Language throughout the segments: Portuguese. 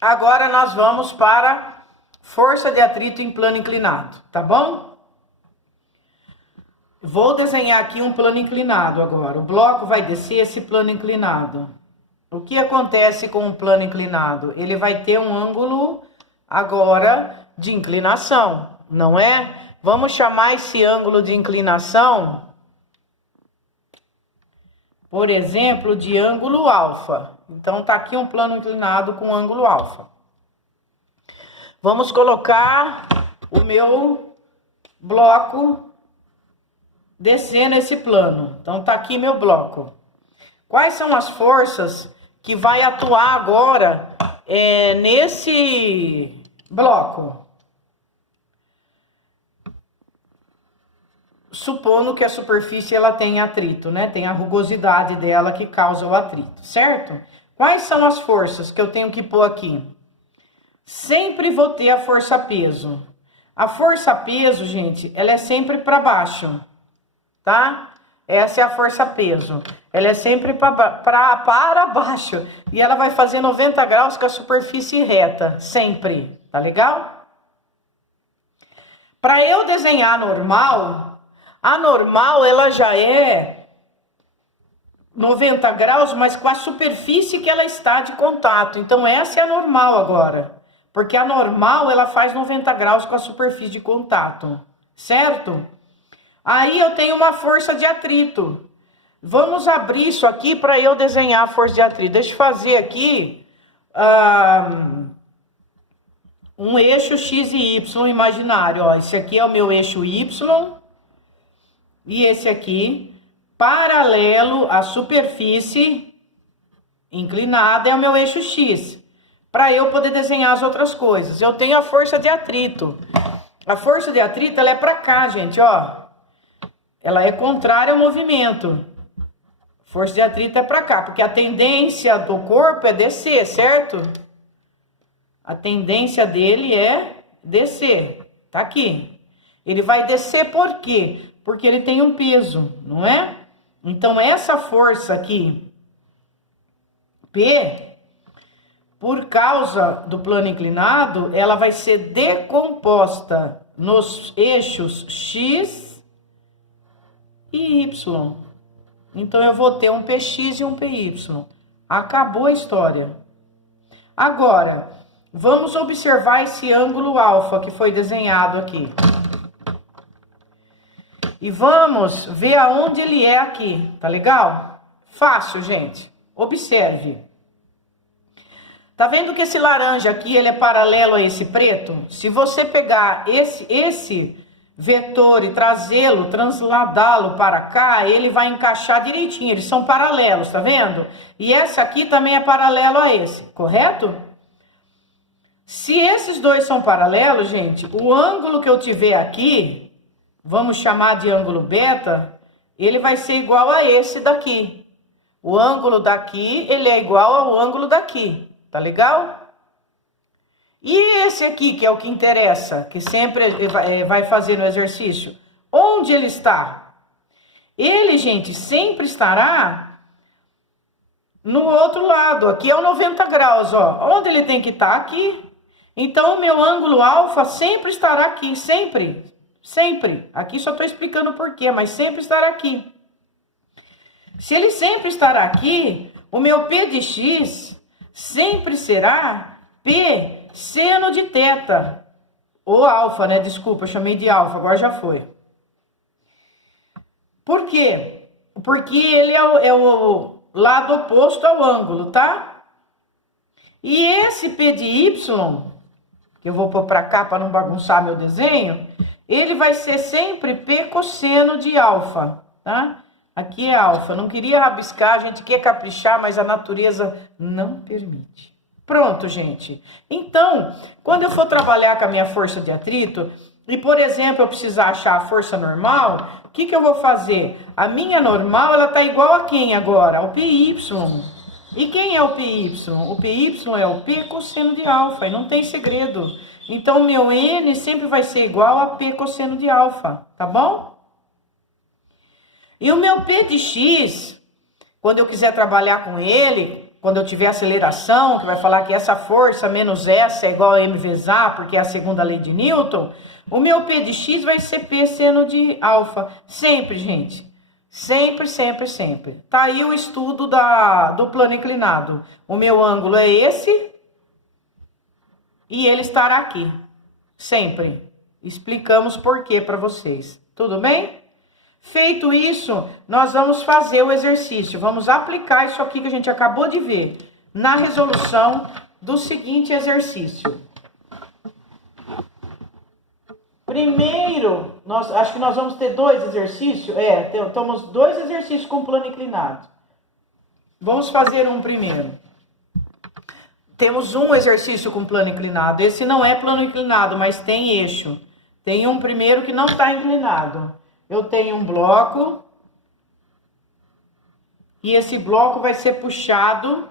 Agora nós vamos para força de atrito em plano inclinado, tá bom? Vou desenhar aqui um plano inclinado agora. O bloco vai descer esse plano inclinado. O que acontece com o plano inclinado? Ele vai ter um ângulo agora de inclinação, não é? Vamos chamar esse ângulo de inclinação, por exemplo, de ângulo alfa. Então, tá aqui um plano inclinado com ângulo alfa. Vamos colocar o meu bloco descendo esse plano. Então, tá aqui meu bloco. Quais são as forças que vai atuar agora nesse bloco? Supondo que a superfície ela tem atrito, né? Tem a rugosidade dela que causa o atrito, certo? Quais são as forças que eu tenho que pôr aqui? Sempre vou ter a força-peso. A força-peso, gente, ela é sempre para baixo, tá? Essa é a força-peso. Ela é sempre para baixo. E ela vai fazer 90 graus com a superfície reta, sempre. Tá legal? Para eu desenhar normal, a normal ela já é 90 graus, mas com a superfície que ela está de contato. Então essa é a normal agora. Porque a normal ela faz 90 graus com a superfície de contato, certo? Aí eu tenho uma força de atrito. Vamos abrir isso aqui para eu desenhar a força de atrito. Deixa eu fazer aqui um eixo X e Y imaginário. Ó. Esse aqui é o meu eixo Y. E esse aqui, paralelo à superfície inclinada, é o meu eixo X. Para eu poder desenhar as outras coisas. Eu tenho a força de atrito. A força de atrito ela é para cá, gente, ó. Ela é contrária ao movimento. Força de atrito é para cá, porque a tendência do corpo é descer, certo? A tendência dele é descer. Tá aqui. Ele vai descer por quê? Porque ele tem um peso, não é? Então, essa força aqui, P, por causa do plano inclinado, ela vai ser decomposta nos eixos X e Y. Então, eu vou ter um PX e um PY. Acabou a história. Agora, vamos observar esse ângulo alfa que foi desenhado aqui. E vamos ver aonde ele é aqui, tá legal? Fácil, gente. Observe. Tá vendo que esse laranja aqui, ele é paralelo a esse preto? Se você pegar esse vetor e trazê-lo, transladá-lo para cá, ele vai encaixar direitinho. Eles são paralelos, tá vendo? E essa aqui também é paralelo a esse, correto? Se esses dois são paralelos, gente, o ângulo que eu tiver aqui, vamos chamar de ângulo beta, ele vai ser igual a esse daqui. O ângulo daqui, ele é igual ao ângulo daqui, tá legal? E esse aqui, que é o que interessa, que sempre vai fazer no exercício, onde ele está? Ele, gente, sempre estará no outro lado. Aqui é o 90 graus, ó. Onde ele tem que estar? Aqui. Então, o meu ângulo alfa sempre estará aqui, sempre. Sempre. Aqui só estou explicando o porquê, mas sempre estará aqui. Se ele sempre estará aqui, o meu P de X sempre será P seno de teta. Ou alfa, né? Desculpa, eu chamei de alfa, agora já foi. Por quê? Porque ele é o lado oposto ao ângulo, tá? E esse P de Y, que eu vou pôr para cá para não bagunçar meu desenho, ele vai ser sempre P cosseno de alfa, tá? Aqui é alfa. Não queria rabiscar, a gente quer caprichar, mas a natureza não permite. Pronto, gente. Então, quando eu for trabalhar com a minha força de atrito, e, por exemplo, eu precisar achar a força normal, o que eu vou fazer? A minha normal, ela tá igual a quem agora? Ao PY. E quem é o PY? O PY é o P cosseno de alfa, e não tem segredo. Então, o meu N sempre vai ser igual a P cosseno de alfa, tá bom? E o meu P de X, quando eu quiser trabalhar com ele, quando eu tiver aceleração, que vai falar que essa força menos essa é igual a m vezes a, porque é a segunda lei de Newton, o meu P de x vai ser P seno de alfa. Sempre, gente. Sempre, sempre, sempre. Tá aí o estudo do plano inclinado. O meu ângulo é esse e ele estará aqui. Sempre. Explicamos por quê para vocês. Tudo bem? Feito isso, nós vamos fazer o exercício. Vamos aplicar isso aqui que a gente acabou de ver na resolução do seguinte exercício. Primeiro, acho que nós vamos ter dois exercícios. Temos dois exercícios com plano inclinado. Vamos fazer um primeiro. Temos um exercício com plano inclinado. Esse não é plano inclinado, mas tem eixo. Tem um primeiro que não está inclinado. Eu tenho um bloco. E esse bloco vai ser puxado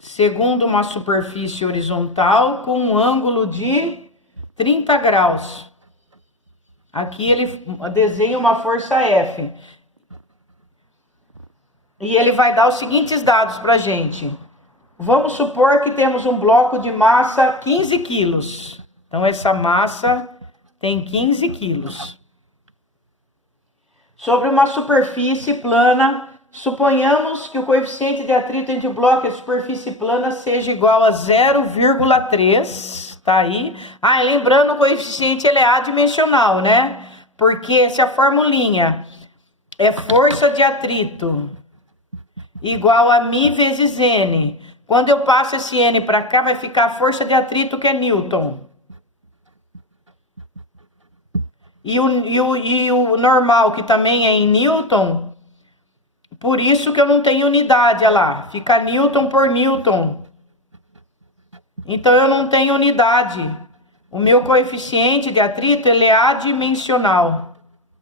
segundo uma superfície horizontal com um ângulo de 30 graus. Aqui ele desenha uma força F. E ele vai dar os seguintes dados para a gente. Vamos supor que temos um bloco de massa 15 quilos. Então, essa massa tem 15 quilos. Sobre uma superfície plana, suponhamos que o coeficiente de atrito entre o bloco e a superfície plana seja igual a 0,3. Tá aí. Ah, lembrando, o coeficiente ele é adimensional, né? Porque se a formulinha é força de atrito igual a μ vezes N, quando eu passo esse N para cá, vai ficar a força de atrito, que é Newton. E o normal, que também é em Newton, por isso que eu não tenho unidade, olha lá. Fica Newton por Newton. Então, eu não tenho unidade. O meu coeficiente de atrito, ele é adimensional.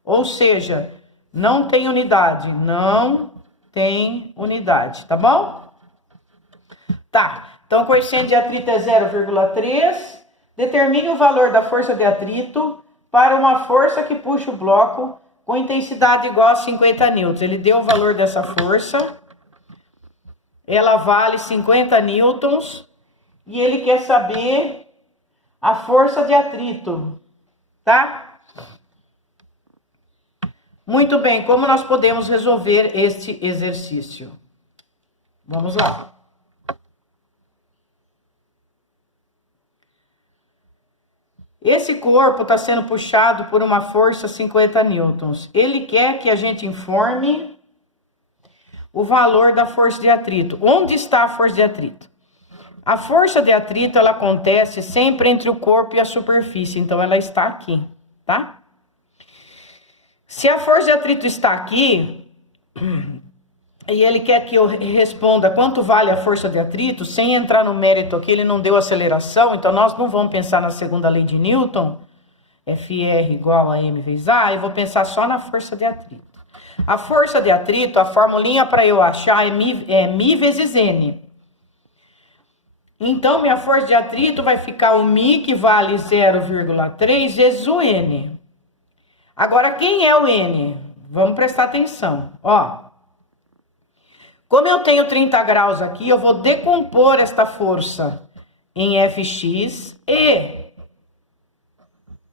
Ou seja, não tem unidade. Não tem unidade, tá bom? Tá, então o coeficiente de atrito é 0,3. Determine o valor da força de atrito para uma força que puxa o bloco com intensidade igual a 50 newtons. Ele deu o valor dessa força. Ela vale 50 newtons. E ele quer saber a força de atrito, tá? Muito bem, como nós podemos resolver este exercício? Vamos lá. Esse corpo está sendo puxado por uma força 50 newtons. Ele quer que a gente informe o valor da força de atrito. Onde está a força de atrito? A força de atrito, ela acontece sempre entre o corpo e a superfície. Então, ela está aqui, tá? Se a força de atrito está aqui, e ele quer que eu responda quanto vale a força de atrito, sem entrar no mérito aqui, ele não deu aceleração, então nós não vamos pensar na segunda lei de Newton, FR igual a M vezes A, eu vou pensar só na força de atrito. A força de atrito, a formulinha para eu achar é μ vezes N. Então, minha força de atrito vai ficar o μ, que vale 0,3 vezes o N. Agora, quem é o N? Vamos prestar atenção, ó. Como eu tenho 30 graus aqui, eu vou decompor esta força em Fx e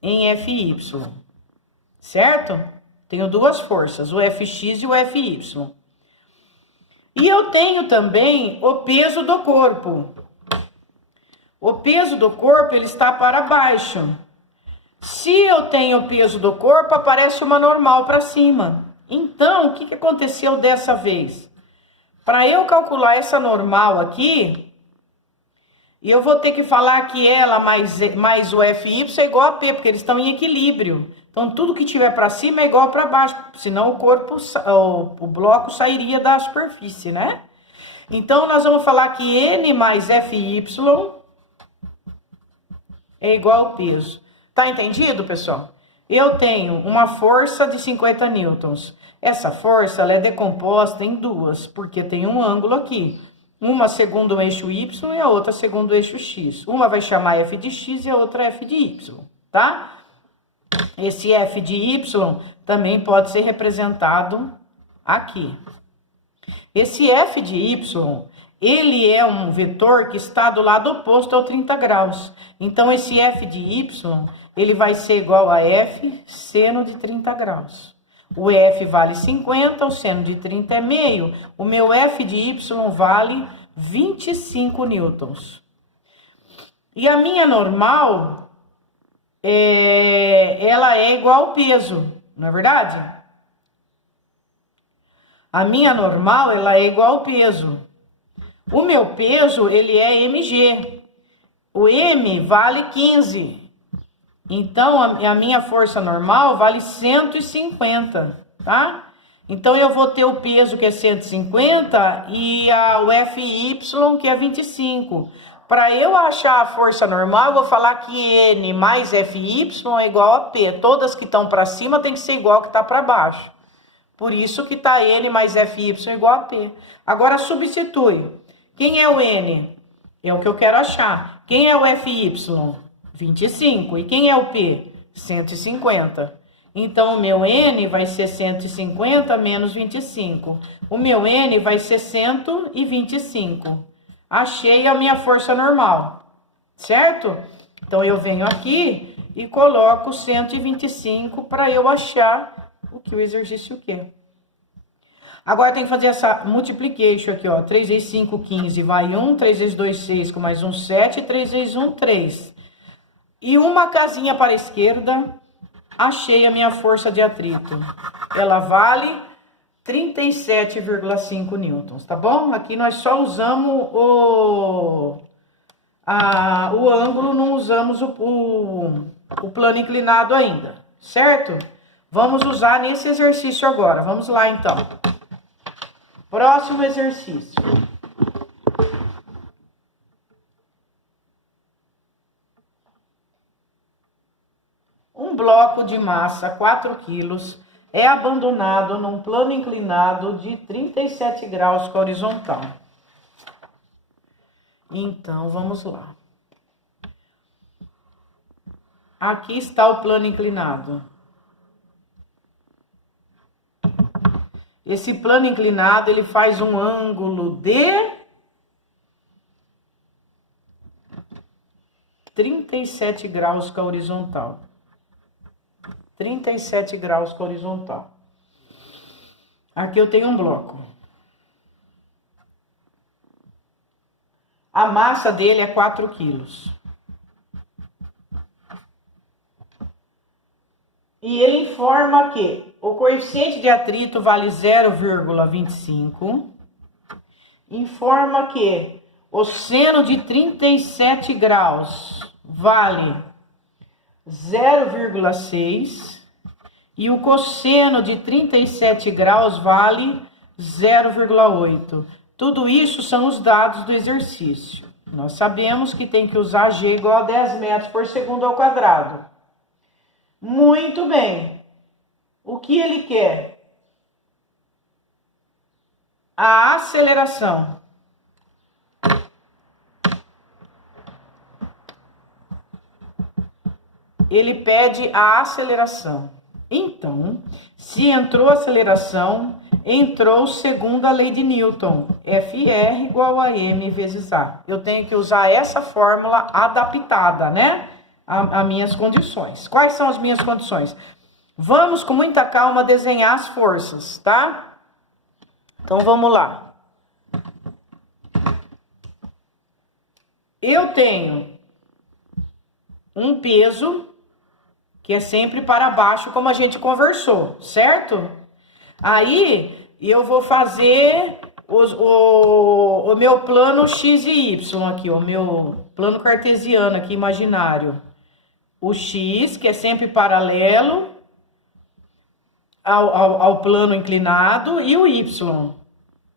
em Fy, certo? Tenho duas forças, o Fx e o Fy. E eu tenho também o peso do corpo. O peso do corpo, ele está para baixo. Se eu tenho o peso do corpo, aparece uma normal para cima. Então, o que aconteceu dessa vez? Para eu calcular essa normal aqui, eu vou ter que falar que ela mais o Fy é igual a P, porque eles estão em equilíbrio. Então, tudo que tiver para cima é igual para baixo, senão o bloco sairia da superfície, né? Então, nós vamos falar que N mais Fy é igual ao peso. Tá entendido, pessoal? Eu tenho uma força de 50 newtons. Essa força, ela é decomposta em duas, porque tem um ângulo aqui. Uma segundo o eixo Y e a outra segundo o eixo X. Uma vai chamar F de X e a outra F de Y, tá? Esse F de Y também pode ser representado aqui. Esse f de y, ele é um vetor que está do lado oposto ao 30 graus. Então, esse f de y, ele vai ser igual a f seno de 30 graus. O f vale 50, o seno de 30 é meio. O meu f de y vale 25 newtons. E a minha normal, ela é igual ao peso, não é verdade? A minha normal, ela é igual ao peso. O meu peso, ele é mg. O m vale 15. Então, a minha força normal vale 150, tá? Então, eu vou ter o peso, que é 150, e o FY, que é 25. Para eu achar a força normal, eu vou falar que N mais FY é igual a P. Todas que estão para cima tem que ser igual ao que está para baixo. Por isso que está N mais FY igual a P. Agora, substitui. Quem é o N? É o que eu quero achar. Quem é o FY? 25. E quem é o P? 150. Então, o meu N vai ser 150 menos 25. O meu N vai ser 125. Achei a minha força normal, certo? Então, eu venho aqui e coloco 125 para eu achar o que o exercício quer. Agora, tem que fazer essa multiplication aqui, ó. 3 vezes 5, 15, vai 1. 3 vezes 2, 6, com mais 1, 7. 3 vezes 1, 3. E uma casinha para a esquerda, achei a minha força de atrito. Ela vale 37,5 newtons, tá bom? Aqui nós só usamos o ângulo, não usamos o plano inclinado ainda, certo? Vamos usar nesse exercício agora. Vamos lá, então. Próximo exercício. Um bloco de massa 4 quilos é abandonado num plano inclinado de 37 graus com a horizontal. Então, vamos lá. Aqui está o plano inclinado. Esse plano inclinado, ele faz um ângulo de 37 graus com a horizontal. 37 graus com a horizontal. Aqui eu tenho um bloco. A massa dele é 4 quilos. E ele informa que o coeficiente de atrito vale 0,25. Informa que o seno de 37 graus vale 0,6 e o cosseno de 37 graus vale 0,8. Tudo isso são os dados do exercício. Nós sabemos que tem que usar G igual a 10 metros por segundo ao quadrado. Muito bem. O que ele quer? A aceleração. Ele pede a aceleração. Então, se entrou aceleração, entrou segundo a lei de Newton. FR igual a M vezes A. Eu tenho que usar essa fórmula adaptada, né? A minhas condições. Quais são as minhas condições? Vamos, com muita calma, desenhar as forças, tá? Então, vamos lá. Eu tenho um peso que é sempre para baixo, como a gente conversou, certo? Aí, eu vou fazer o meu plano X e Y aqui, o meu plano cartesiano aqui, imaginário. O X, que é sempre paralelo ao plano inclinado, e o Y,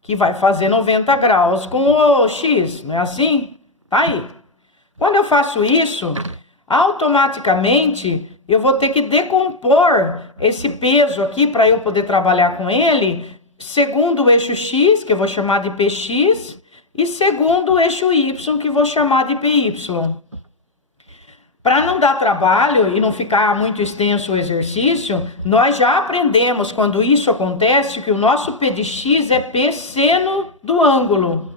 que vai fazer 90 graus com o X, não é assim? Tá aí. Quando eu faço isso, automaticamente eu vou ter que decompor esse peso aqui para eu poder trabalhar com ele segundo o eixo X, que eu vou chamar de PX, e segundo o eixo Y, que eu vou chamar de PY. Para não dar trabalho e não ficar muito extenso o exercício, nós já aprendemos, quando isso acontece, que o nosso P de X é P seno do ângulo.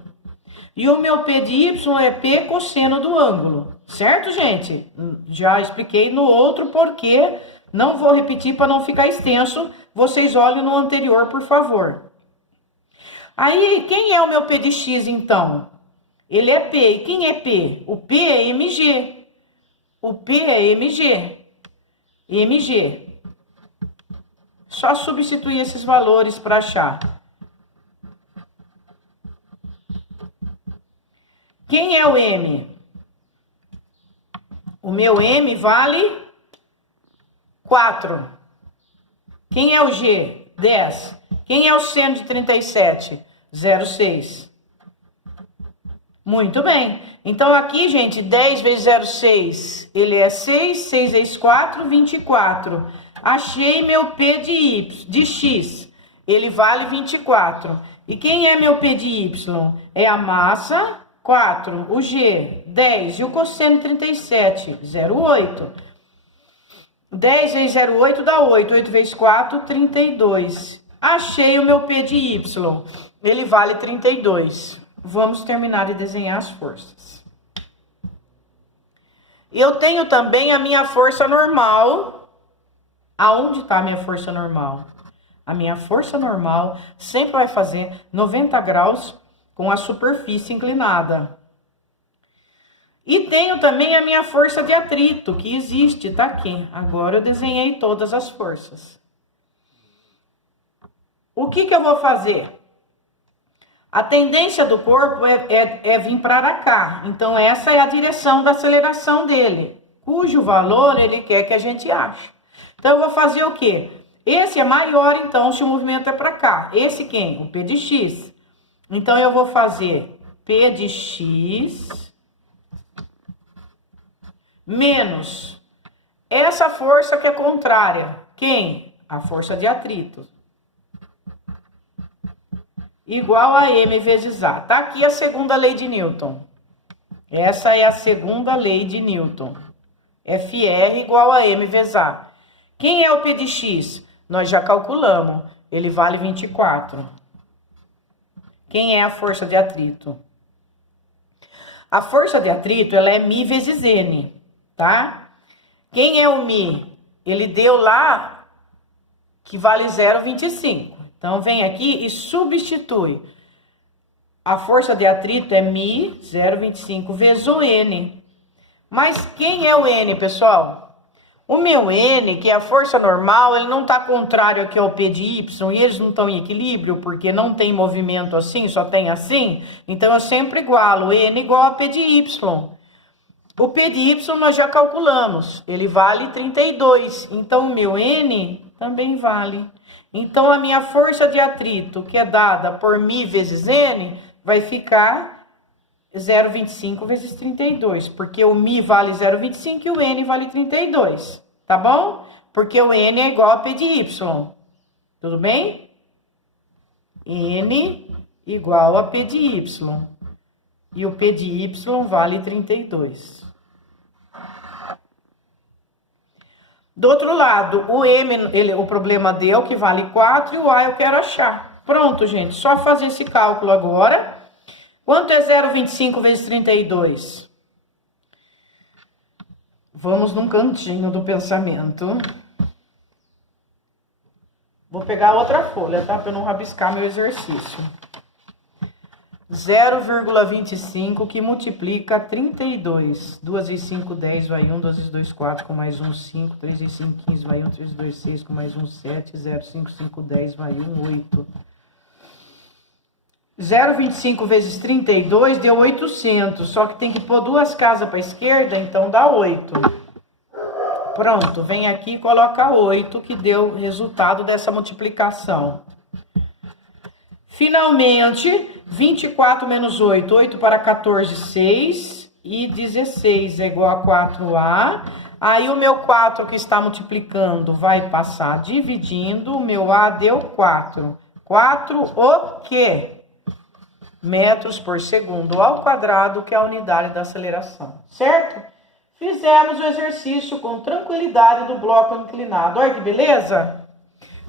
E o meu P de Y é P cosseno do ângulo. Certo, gente? Já expliquei no outro porquê. Não vou repetir para não ficar extenso. Vocês olhem no anterior, por favor. Aí, quem é o meu P de X, então? Ele é P. E quem é P? O P é MG. O P é MG. MG. Só substituir esses valores para achar. Quem é o M? O meu M vale 4. Quem é o G? 10. Quem é o seno de 37? 0,6. Muito bem. Então, aqui, gente, 10 vezes 0,6, ele é 6. 6 vezes 4, 24. Achei meu P de X. Ele vale 24. E quem é meu P de Y? É a massa, 4. O G, 10. E o cosseno, 37, 0,8. 10 vezes 0,8 dá 8. 8 vezes 4, 32. Achei o meu P de Y. Ele vale 32. Vamos terminar de desenhar as forças. Eu tenho também a minha força normal. Aonde está a minha força normal? A minha força normal sempre vai fazer 90 graus com a superfície inclinada. E tenho também a minha força de atrito, que existe, tá aqui. Agora eu desenhei todas as forças. O que eu vou fazer? A tendência do corpo é vir para cá. Então, essa é a direção da aceleração dele, cujo valor ele quer que a gente ache. Então, eu vou fazer o quê? Esse é maior, então, se o movimento é para cá. Esse quem? O P de X. Então, eu vou fazer P de X menos essa força que é contrária. Quem? A força de atrito. Igual a M vezes A. Tá aqui a segunda lei de Newton. Essa é a segunda lei de Newton. FR igual a M vezes A. Quem é o P de X? Nós já calculamos. Ele vale 24. Quem é a força de atrito? A força de atrito, ela é μ vezes N, tá? Quem é o μ? Ele deu lá que vale 0,25. Então, vem aqui e substitui. A força de atrito é μ, 0,25, vezes o N. Mas quem é o N, pessoal? O meu N, que é a força normal, ele não está contrário aqui ao P de Y, e eles não estão em equilíbrio, porque não tem movimento assim, só tem assim. Então, eu sempre igualo N igual a P de Y. O P de Y nós já calculamos, ele vale 32. Então, o meu N também vale. Então, a minha força de atrito, que é dada por μ vezes N, vai ficar 0,25 vezes 32. Porque o μ vale 0,25 e o N vale 32. Tá bom? Porque o N é igual a P de Y. Tudo bem? N igual a P de Y. E o P de Y vale 32. Do outro lado, o M, o problema deu que vale 4 e o A eu quero achar. Pronto, gente, só fazer esse cálculo agora. Quanto é 0,25 vezes 32? Vamos num cantinho do pensamento. Vou pegar outra folha, tá? Para eu não rabiscar meu exercício. 0,25 que multiplica 32. 2 vezes 5, 10, vai 1. 2 vezes 2, 4, com mais 1, 5. 3 vezes 5, 15, vai 1. 3 vezes 2, 6, com mais 1, 7. 0, 5, 5, 10, vai 1, 8. 0,25 vezes 32 deu 800. Só que tem que pôr duas casas para a esquerda, então dá 8. Pronto, vem aqui e coloca 8, que deu o resultado dessa multiplicação. Finalmente, 24 menos 8, 8 para 14, 6, e 16 é igual a 4A. Aí o meu 4 que está multiplicando vai passar dividindo, o meu A deu 4. 4 o quê? Metros por segundo ao quadrado, que é a unidade da aceleração, certo? Fizemos o exercício com tranquilidade do bloco inclinado. Olha que beleza!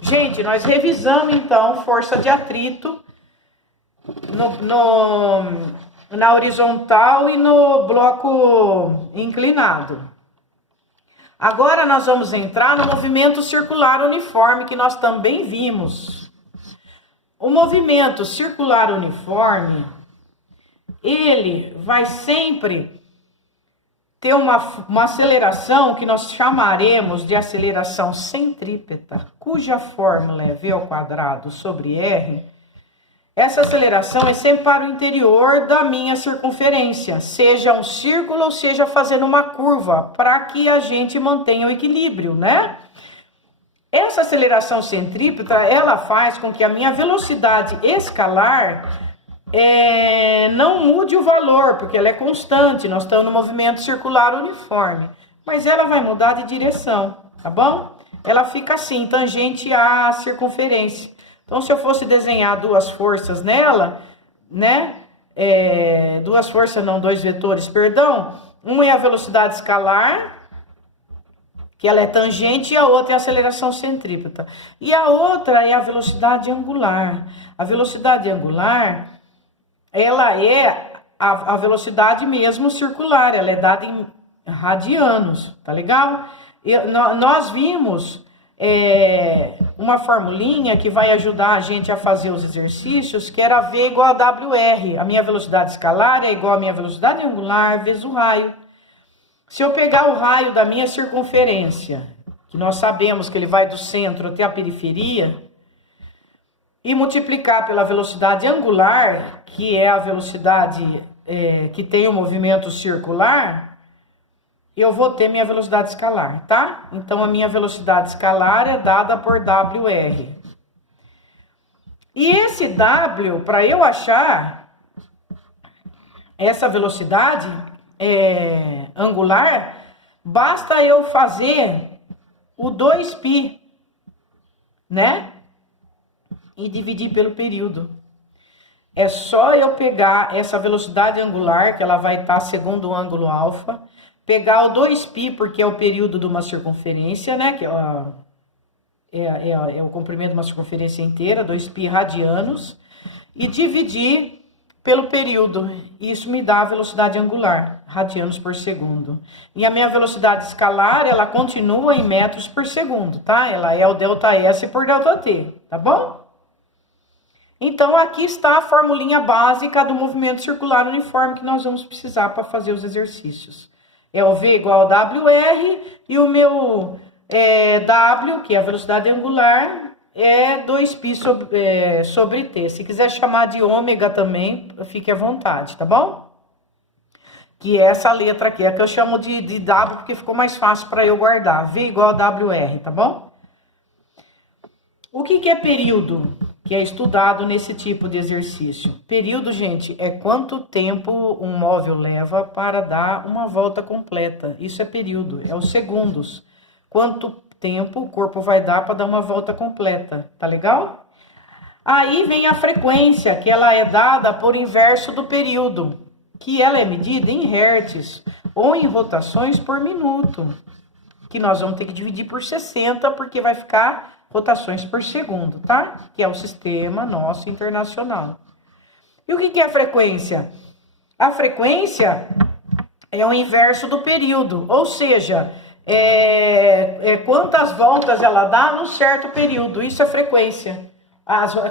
Gente, nós revisamos então força de atrito na horizontal e no bloco inclinado. Agora nós vamos entrar no movimento circular uniforme que nós também vimos. O movimento circular uniforme, ele vai sempre ter uma aceleração que nós chamaremos de aceleração centrípeta, cuja fórmula é v² sobre r. Essa aceleração é sempre para o interior da minha circunferência, seja um círculo ou seja fazendo uma curva, para que a gente mantenha o equilíbrio, né? Essa aceleração centrípeta, ela faz com que a minha velocidade escalar não mude o valor, porque ela é constante, nós estamos no movimento circular uniforme, mas ela vai mudar de direção, tá bom? Ela fica assim, tangente à circunferência. Então, se eu fosse desenhar duas forças nela, né? Dois vetores, perdão. Uma é a velocidade escalar, que ela é tangente, e a outra é a aceleração centrípeta. E a outra é a velocidade angular. A velocidade angular, ela é a velocidade mesmo circular, ela é dada em radianos, tá legal? Nós vimos uma formulinha que vai ajudar a gente a fazer os exercícios, que era V igual a WR. A minha velocidade escalar é igual a minha velocidade angular vezes o raio. Se eu pegar o raio da minha circunferência, que nós sabemos que ele vai do centro até a periferia, e multiplicar pela velocidade angular, que é a velocidade que tem o movimento circular, eu vou ter minha velocidade escalar, tá? Então, a minha velocidade escalar é dada por WR. E esse W, para eu achar essa velocidade angular, basta eu fazer o 2π, né? E dividir pelo período. É só eu pegar essa velocidade angular, que ela vai estar segundo o ângulo alfa, pegar o 2π, porque é o período de uma circunferência, né? Que é o comprimento de uma circunferência inteira, 2π radianos, e dividir pelo período. Isso me dá a velocidade angular, radianos por segundo. E a minha velocidade escalar, ela continua em metros por segundo, tá? Ela é o ΔS por ΔT, tá bom? Então, aqui está a formulinha básica do movimento circular uniforme que nós vamos precisar para fazer os exercícios. É o V igual a WR e o meu W, que é a velocidade angular, é 2π sobre T. Se quiser chamar de ômega também, fique à vontade, tá bom? Que é essa letra aqui, é que eu chamo de W porque ficou mais fácil para eu guardar. V igual a WR, tá bom? O que é período? Que é estudado nesse tipo de exercício. Período, gente, é quanto tempo um móvel leva para dar uma volta completa. Isso é período, é os segundos. Quanto tempo o corpo vai dar para dar uma volta completa, tá legal? Aí vem a frequência, que ela é dada por inverso do período, que ela é medida em hertz ou em rotações por minuto, que nós vamos ter que dividir por 60, porque vai ficar rotações por segundo, tá? Que é o sistema nosso internacional. E o que é a frequência? A frequência é o inverso do período, ou seja, quantas voltas ela dá num certo período, isso é frequência.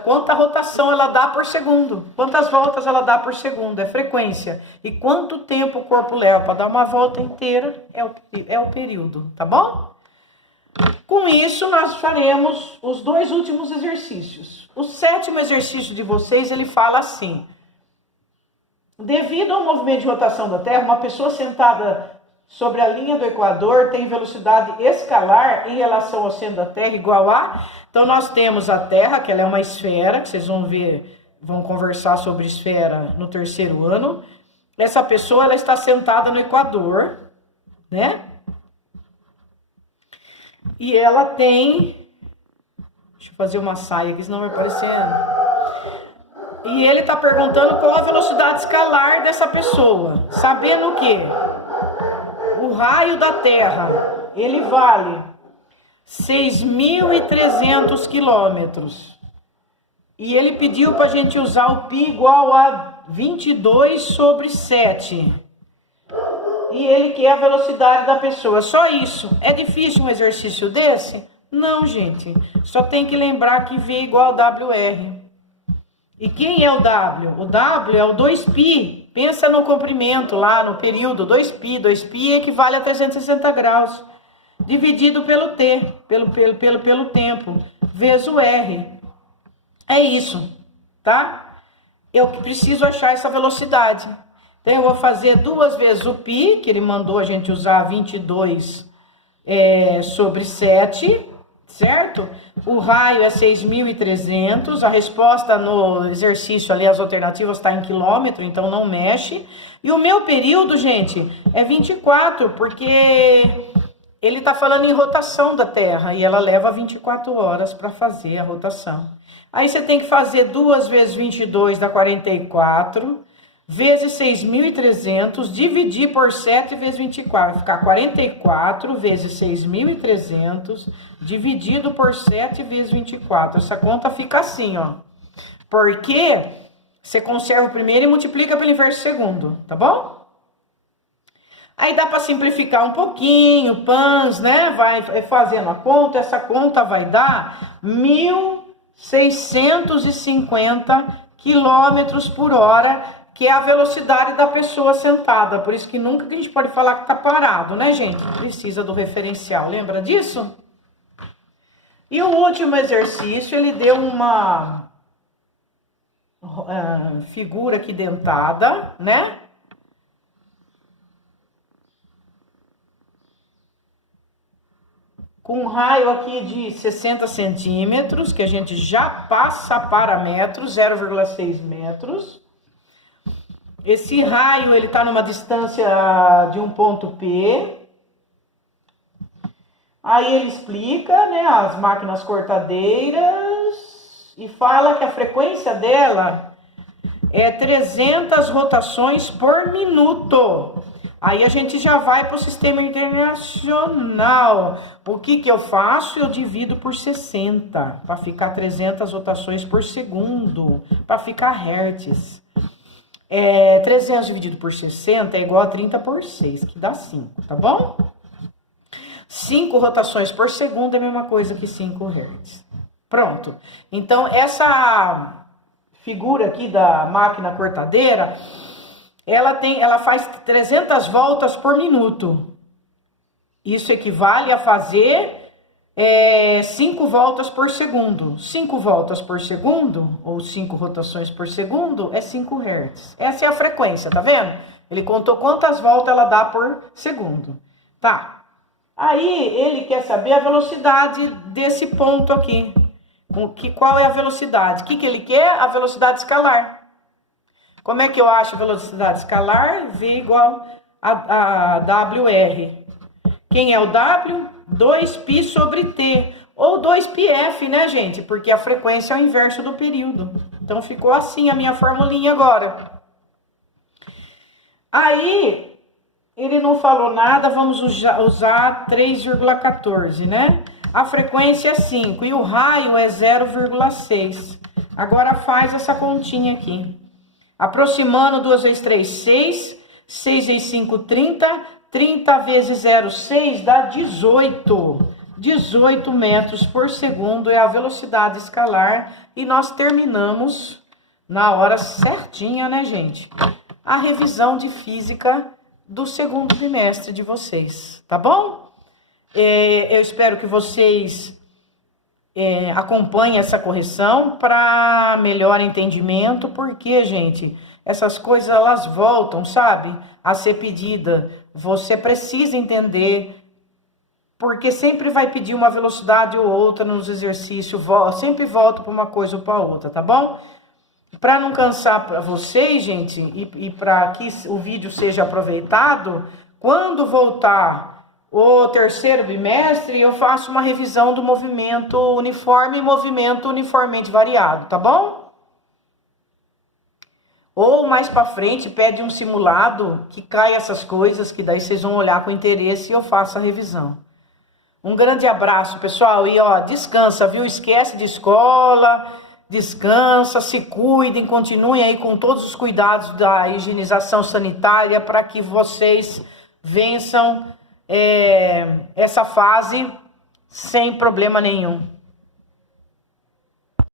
Quanta rotação ela dá por segundo, quantas voltas ela dá por segundo, é frequência. E quanto tempo o corpo leva para dar uma volta inteira, é o período, tá bom? Com isso, nós faremos os dois últimos exercícios. O 7º exercício de vocês, ele fala assim: devido ao movimento de rotação da Terra, uma pessoa sentada sobre a linha do Equador tem velocidade escalar em relação ao centro da Terra igual a... Então, nós temos a Terra, que ela é uma esfera, que vocês vão ver, vão conversar sobre esfera no 3º ano. Essa pessoa, ela está sentada no Equador, né? E ela tem... Deixa eu fazer uma saia aqui, senão vai aparecendo. E ele está perguntando qual a velocidade escalar dessa pessoa. Sabendo que o raio da Terra, ele vale 6.300 quilômetros. E ele pediu para a gente usar o π igual a 22/7. E ele quer a velocidade da pessoa. Só isso. É difícil um exercício desse? Não, gente. Só tem que lembrar que V igual a WR. E quem é o W? O W é o 2π. Pensa no comprimento lá, no período. 2π. 2π equivale a 360 graus. Dividido pelo T. Pelo tempo. Vezes o R. É isso. Tá? Eu preciso achar essa velocidade. Então, eu vou fazer 2 vezes o π, que ele mandou a gente usar 22/7, certo? O raio é 6.300, a resposta no exercício ali, as alternativas está em quilômetro, então não mexe. E o meu período, gente, é 24, porque ele está falando em rotação da Terra, e ela leva 24 horas para fazer a rotação. Aí você tem que fazer 2 vezes 22 dá 44, vezes 6.300, dividir por 7 vezes 24, vai ficar 44 vezes 6.300, dividido por 7 vezes 24. Essa conta fica assim, ó. Porque você conserva o primeiro e multiplica pelo inverso segundo, tá bom? Aí dá para simplificar um pouquinho, pans, né? Vai fazendo a conta, essa conta vai dar 1.650 quilômetros por hora, que é a velocidade da pessoa sentada. Por isso que nunca que a gente pode falar que tá parado, né, gente? Precisa do referencial, lembra disso? E o último exercício, ele deu uma figura aqui dentada, né? Com um raio aqui de 60 centímetros, que a gente já passa para metros, 0,6 metros. Esse raio, ele está numa distância de um ponto P. Aí ele explica, né, as máquinas cortadeiras e fala que a frequência dela é 300 rotações por minuto. Aí a gente já vai para o sistema internacional. O que que eu faço? Eu divido por 60, para ficar 300 rotações por segundo, para ficar hertz. 300 dividido por 60 é igual a 30 por 6, que dá 5, tá bom? 5 rotações por segundo é a mesma coisa que 5 Hz. Pronto. Então, essa figura aqui da máquina cortadeira, ela faz 300 voltas por minuto. Isso equivale a fazer 5 voltas por segundo. 5 voltas por segundo, ou 5 rotações por segundo, é 5 Hz. Essa é a frequência, tá vendo? Ele contou quantas voltas ela dá por segundo. Tá. Aí, ele quer saber a velocidade desse ponto aqui. Qual é a velocidade? O que ele quer? A velocidade escalar. Como é que eu acho a velocidade escalar? V igual a WR. Quem é o W? 2π sobre T. Ou 2πf, né, gente? Porque a frequência é o inverso do período. Então, ficou assim a minha formulinha agora. Aí, ele não falou nada, vamos usar 3,14, né? A frequência é 5 e o raio é 0,6. Agora, faz essa continha aqui. Aproximando 2 vezes 3, 6. 6 vezes 5, 30. 30 vezes 0,6 dá 18. 18 metros por segundo é a velocidade escalar. E nós terminamos na hora certinha, né, gente? A revisão de física do segundo trimestre de vocês, tá bom? Eu espero que vocês acompanhem essa correção para melhor entendimento, porque, gente, essas coisas elas voltam, sabe, a ser pedida. Você precisa entender, porque sempre vai pedir uma velocidade ou outra nos exercícios, sempre volta para uma coisa ou para outra, tá bom? Para não cansar para vocês, gente, e para que o vídeo seja aproveitado, quando voltar o terceiro bimestre, eu faço uma revisão do movimento uniforme e movimento uniformemente variado, tá bom? Ou mais para frente pede um simulado que cai essas coisas, que daí vocês vão olhar com interesse e eu faço a revisão. Um grande abraço, pessoal, e ó, descansa, viu? Esquece de escola, descansa, se cuidem, continuem aí com todos os cuidados da higienização sanitária para que vocês vençam essa fase sem problema nenhum.